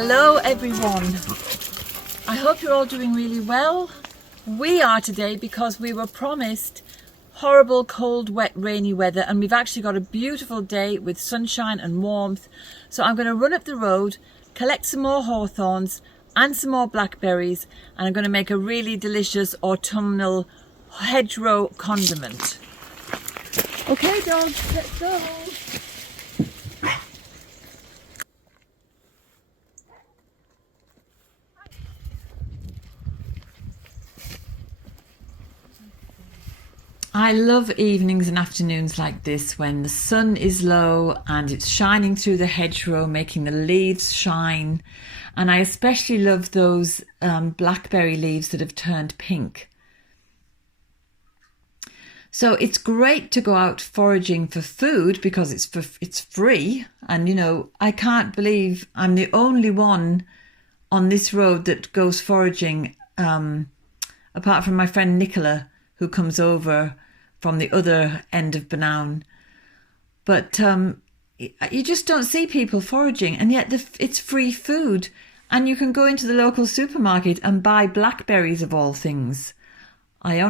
Hello everyone, I hope you're all doing really well. We are today because we were promised horrible cold, wet, rainy weather, and we've actually got a beautiful day with sunshine and warmth. So I'm going to run up the road, collect some more hawthorns and some more blackberries, and I'm going to make a really delicious autumnal hedgerow condiment. Okay dogs, let's go. I love evenings and afternoons like this when the sun is low and it's shining through the hedgerow, making the leaves shine. And I especially love those blackberry leaves that have turned pink. So it's great to go out foraging for food because it's free. And, you know, I can't believe I'm the only one on this road that goes foraging, apart from my friend Nicola, who comes over from the other end of Danu. But you just don't see people foraging, and yet it's free food, and you can go into the local supermarket and buy blackberries of all things. I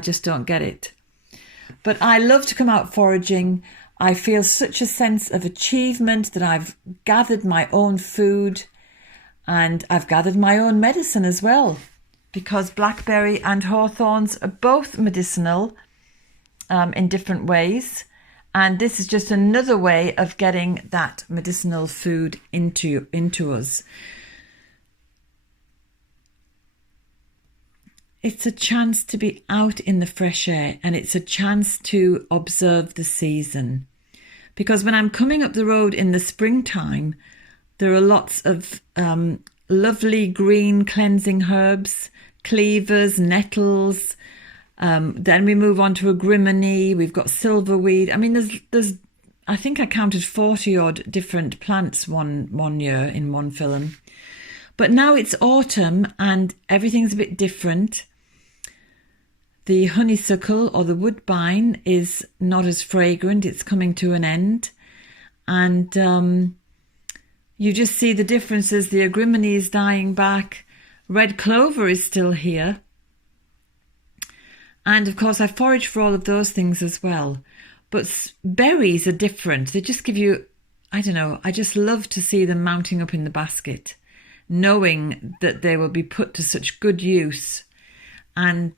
just don't get it. But I love to come out foraging. I feel such a sense of achievement that I've gathered my own food, and I've gathered my own medicine as well, because blackberry and hawthorns are both medicinal in different ways, and this is just another way of getting that medicinal food into us. It's a chance to be out in the fresh air, and it's a chance to observe the season, because when I'm coming up the road in the springtime, there are lots of lovely green cleansing herbs, cleavers, nettles. Then we move on to agrimony. We've got silverweed. I mean, there's I think I counted 40 odd different plants one year in one film. But now it's autumn and everything's a bit different. The honeysuckle or the woodbine is not as fragrant. It's coming to an end. And you just see the differences. The agrimony is dying back. Red clover is still here. And of course, I forage for all of those things as well. But berries are different. They just give you, I don't know, I just love to see them mounting up in the basket, knowing that they will be put to such good use. And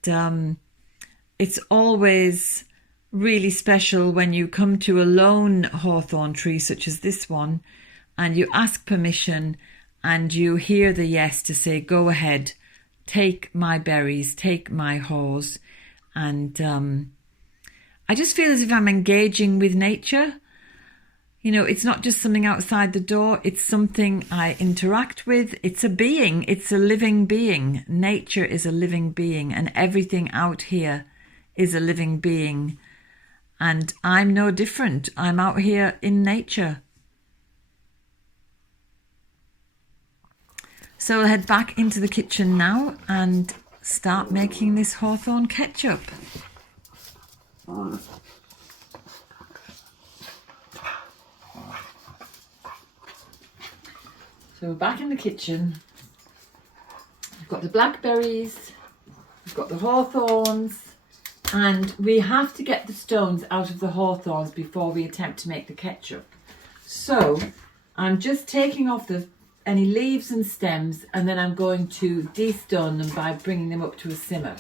it's always really special when you come to a lone hawthorn tree such as this one, and you ask permission and you hear the yes to say, go ahead, take my berries, take my haws. And I just feel as if I'm engaging with nature. You know, it's not just something outside the door. It's something I interact with. It's a being. It's a living being. Nature is a living being, and everything out here is a living being. And I'm no different. I'm out here in nature. So I'll head back into the kitchen now and start making this Hawthorn ketchup. So we're back in the kitchen. We've got the blackberries, we've got the hawthorns, and we have to get the stones out of the hawthorns before we attempt to make the ketchup. So I'm just taking off any leaves and stems, and then I'm going to destone them by bringing them up to a simmer.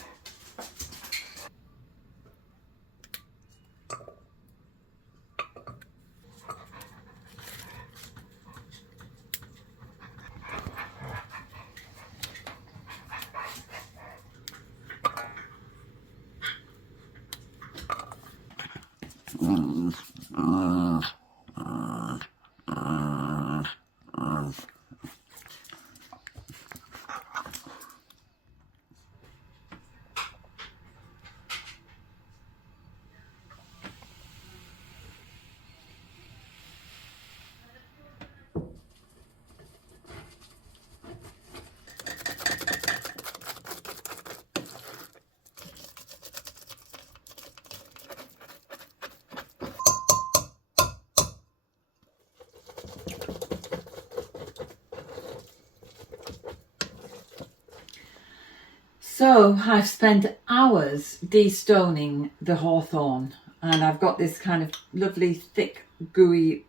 So I've spent hours destoning the hawthorn, and I've got this kind of lovely thick gooey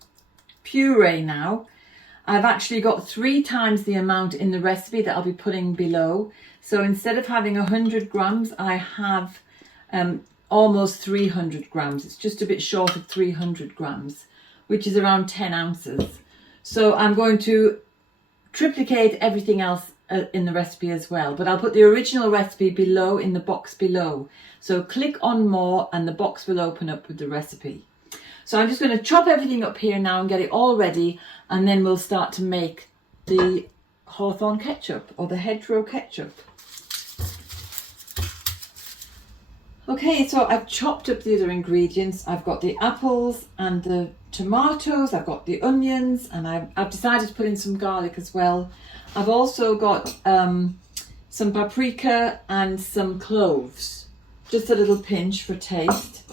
puree now. I've actually got 3 times the amount in the recipe that I'll be putting below. So instead of having 100 grams, I have almost 300 grams. It's just a bit short of 300 grams, which is around 10 ounces. So I'm going to triplicate everything else in the recipe as well, but I'll put the original recipe below in the box below. So click on more and the box will open up with the recipe. So I'm just going to chop everything up here now and get it all ready, and then we'll start to make the Hawthorn ketchup or the Hedgerow ketchup. Okay, so I've chopped up the other ingredients. I've got the apples and the tomatoes, I've got the onions, and I've decided to put in some garlic as well. I've also got some paprika and some cloves, just a little pinch for taste.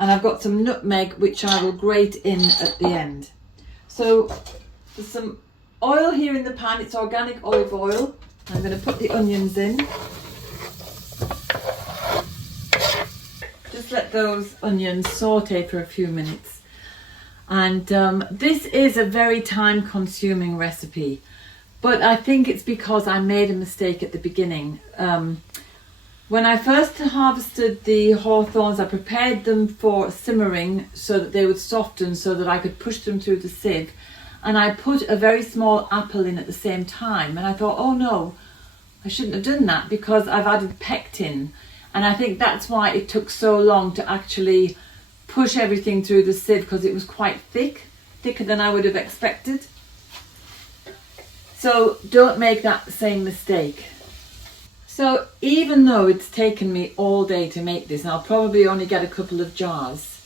And I've got some nutmeg, which I will grate in at the end. So there's some oil here in the pan. It's organic olive oil. I'm going to put the onions in. Just let those onions saute for a few minutes. And this is a very time-consuming recipe, but I think it's because I made a mistake at the beginning. When I first harvested the hawthorns, I prepared them for simmering so that they would soften, so that I could push them through the sieve. And I put a very small apple in at the same time. And I thought, oh no, I shouldn't have done that because I've added pectin. And I think that's why it took so long to actually push everything through the sieve, because it was quite thick, thicker than I would have expected. So don't make that same mistake. So even though it's taken me all day to make this, and I'll probably only get a couple of jars,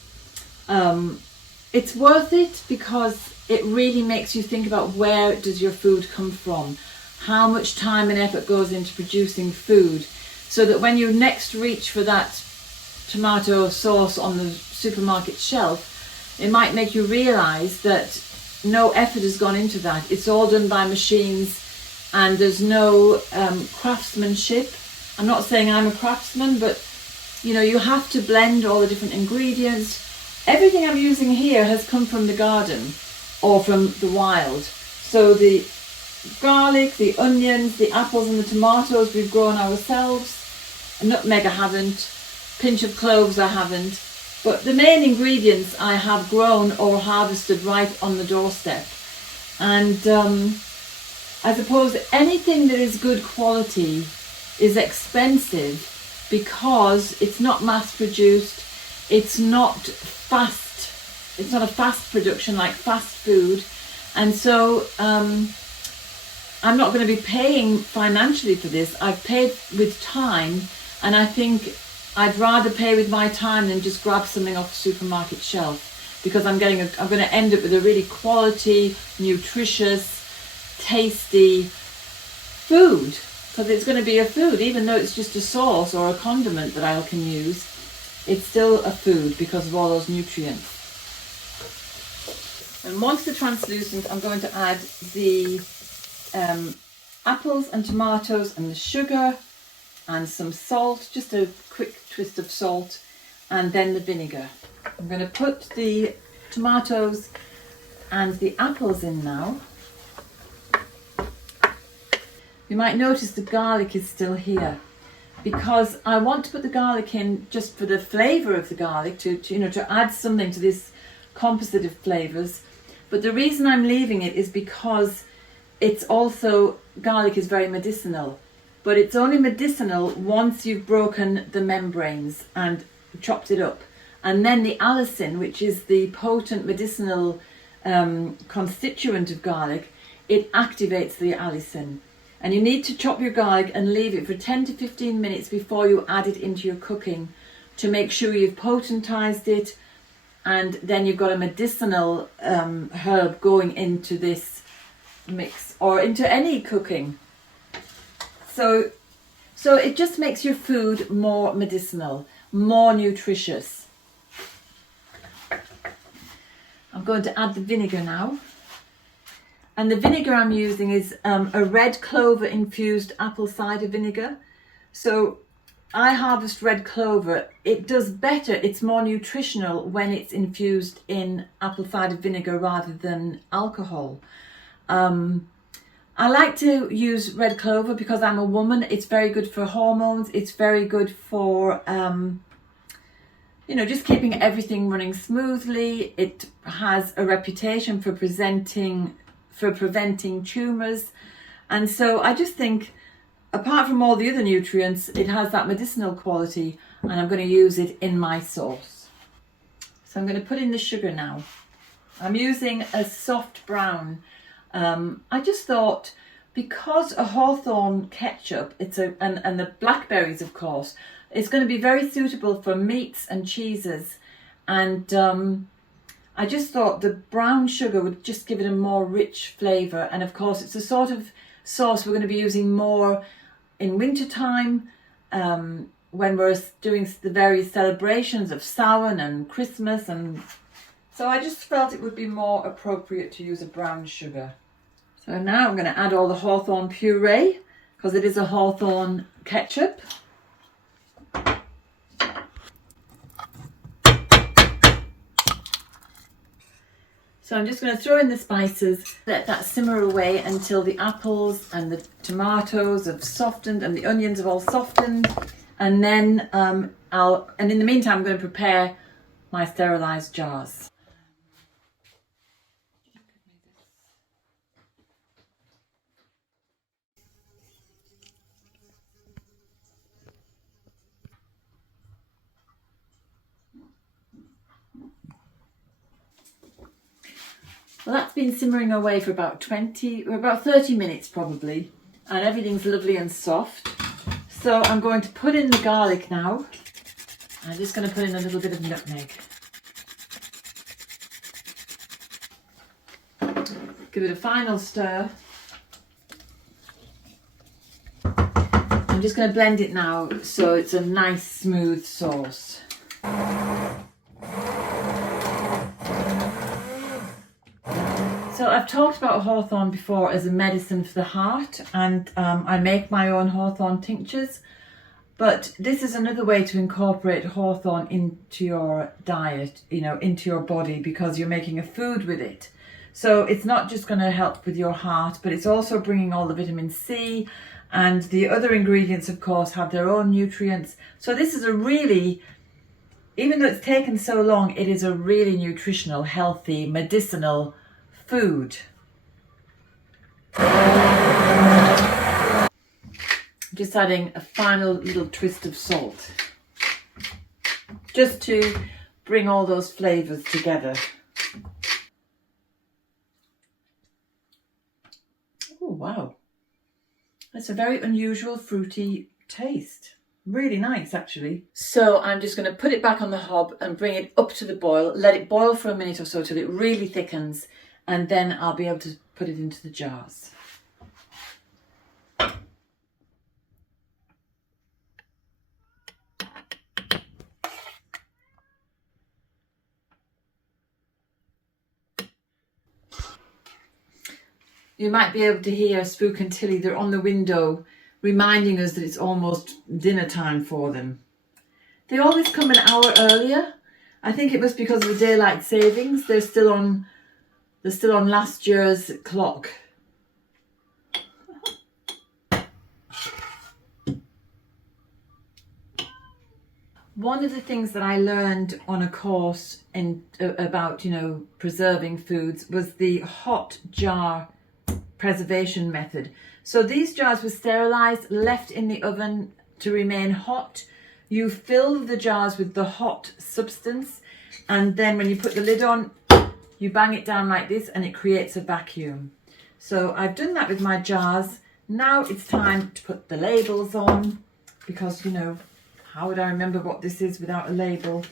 it's worth it because it really makes you think about where does your food come from, how much time and effort goes into producing food, so that when you next reach for that tomato sauce on the supermarket shelf, it might make you realise that no effort has gone into that. It's all done by machines, and there's no craftsmanship. I'm not saying I'm a craftsman, but you know, you have to blend all the different ingredients. Everything I'm using here has come from the garden or from the wild. So the garlic, the onions, the apples and the tomatoes we've grown ourselves. Nutmeg I haven't, pinch of cloves I haven't, but the main ingredients I have grown or harvested right on the doorstep. And I suppose anything that is good quality is expensive because it's not mass produced, it's not fast, it's not a fast production like fast food. And so I'm not going to be paying financially for this. I've paid with time, and I think I'd rather pay with my time than just grab something off the supermarket shelf, because I'm going to end up with a really quality, nutritious, tasty food, because it's going to be a food. Even though it's just a sauce or a condiment that I can use, it's still a food because of all those nutrients. And once they're translucent, I'm going to add the apples and tomatoes and the sugar and some salt, just a quick twist of salt, and then the vinegar. I'm going to put the tomatoes and the apples in now. You might notice the garlic is still here, because I want to put the garlic in just for the flavour of the garlic, to add something to this composite of flavours. But the reason I'm leaving it is because it's also, garlic is very medicinal, but it's only medicinal once you've broken the membranes and chopped it up. And then the allicin, which is the potent medicinal constituent of garlic, it activates the allicin. And you need to chop your garlic and leave it for 10 to 15 minutes before you add it into your cooking to make sure you've potentized it, and then you've got a medicinal herb going into this mix or into any cooking. So it just makes your food more medicinal, more nutritious. I'm going to add the vinegar now. And the vinegar I'm using is a red clover infused apple cider vinegar. So I harvest red clover. It does better, it's more nutritional when it's infused in apple cider vinegar rather than alcohol. I like to use red clover because I'm a woman. It's very good for hormones. It's very good for, just keeping everything running smoothly. It has a reputation for preventing tumours. And so I just think, apart from all the other nutrients, it has that medicinal quality, and I'm going to use it in my sauce. So I'm going to put in the sugar now. I'm using a soft brown. I just thought, because a Hawthorn ketchup, and the Blackberries, of course, it's going to be very suitable for meats and cheeses. And I just thought the brown sugar would just give it a more rich flavour. And of course, it's a sort of sauce we're going to be using more in winter time, when we're doing the various celebrations of Samhain and Christmas. And so I just felt it would be more appropriate to use a brown sugar. So now I'm going to add all the Hawthorn puree, because it is a Hawthorn ketchup. So I'm just going to throw in the spices, let that simmer away until the apples and the tomatoes have softened and the onions have all softened. And then in the meantime, I'm going to prepare my sterilised jars. Well, that's been simmering away for about 30 minutes probably, and everything's lovely and soft. So I'm going to put in the garlic now. I'm just going to put in a little bit of nutmeg. Give it a final stir. I'm just going to blend it now so it's a nice smooth sauce. So I've talked about hawthorn before as a medicine for the heart, and I make my own hawthorn tinctures, but this is another way to incorporate hawthorn into your diet, into your body, because you're making a food with it. So it's not just going to help with your heart, but it's also bringing all the vitamin C, and the other ingredients, of course, have their own nutrients. So this is a really, even though it's taken so long, it is a really nutritional, healthy, medicinal food. Just adding a final little twist of salt, just to bring all those flavours together. Oh wow, that's a very unusual fruity taste. Really nice actually. So I'm just going to put it back on the hob and bring it up to the boil, let it boil for a minute or so till it really thickens, and then I'll be able to put it into the jars. You might be able to hear Spook and Tilly. They're on the window, reminding us that it's almost dinner time for them. They always come an hour earlier. I think it was because of the daylight savings. They're still on last year's clock. One of the things that I learned on a course about preserving foods was the hot jar preservation method. So these jars were sterilized, left in the oven to remain hot. You fill the jars with the hot substance, and then when you put the lid on, you bang it down like this and it creates a vacuum. So I've done that with my jars. Now it's time to put the labels on, because how would I remember what this is without a label?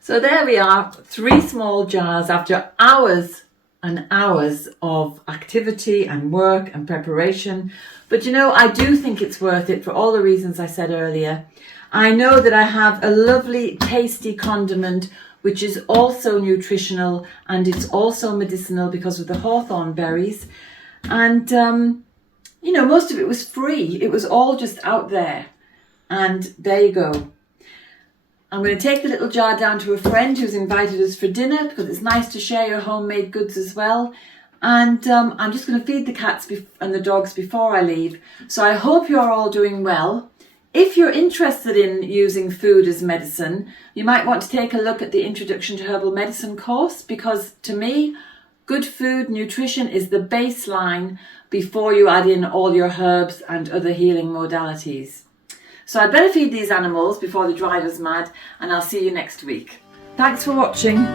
So there we are, 3 small jars after hours and hours of activity and work and preparation. But I do think it's worth it for all the reasons I said earlier. I know that I have a lovely, tasty condiment which is also nutritional and it's also medicinal because of the hawthorn berries. And, you know, most of it was free. It was all just out there. And there you go. I'm going to take the little jar down to a friend who's invited us for dinner because it's nice to share your homemade goods as well. And I'm just going to feed the cats and the dogs before I leave. So I hope you're all doing well. If you're interested in using food as medicine, you might want to take a look at the Introduction to Herbal Medicine course, because to me, good food nutrition is the baseline before you add in all your herbs and other healing modalities. So I'd better feed these animals before they drive us mad, and I'll see you next week. Thanks for watching.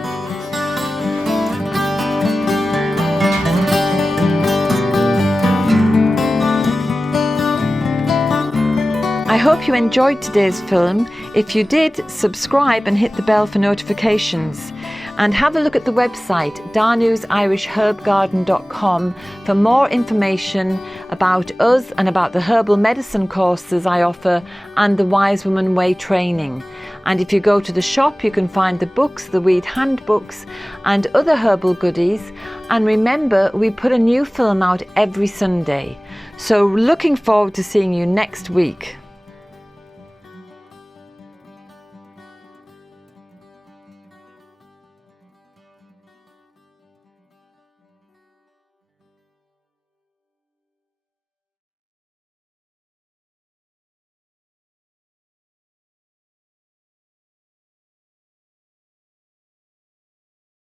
I hope you enjoyed today's film. If you did, subscribe and hit the bell for notifications. And have a look at the website danusirishherbgarden.com for more information about us and about the herbal medicine courses I offer and the Wise Woman Way training. And if you go to the shop, you can find the books, the weed handbooks and other herbal goodies. And remember, we put a new film out every Sunday. So looking forward to seeing you next week.